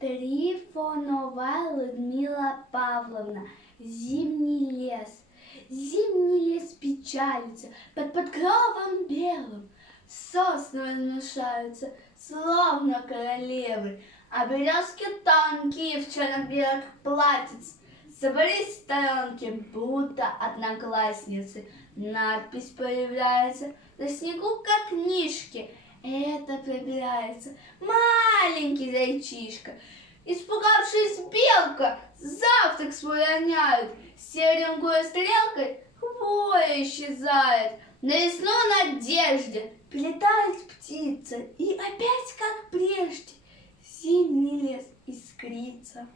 Трифонова Людмила Павловна. Зимний лес. Зимний лес печалится под покровом белым. Сосны размешаются, словно королевы, а березки тонкие в черно-белых платьиц. Собрались в сторонке, будто одноклассницы. Надпись появляется на снегу, как книжки. Это пробирается маленький зайчишка. Испугавшись, белка завтрак свой роняет. Серенькой стрелкой хвоя исчезает. На весну надежде прилетает птица, и опять, как прежде, зимний лес искрится.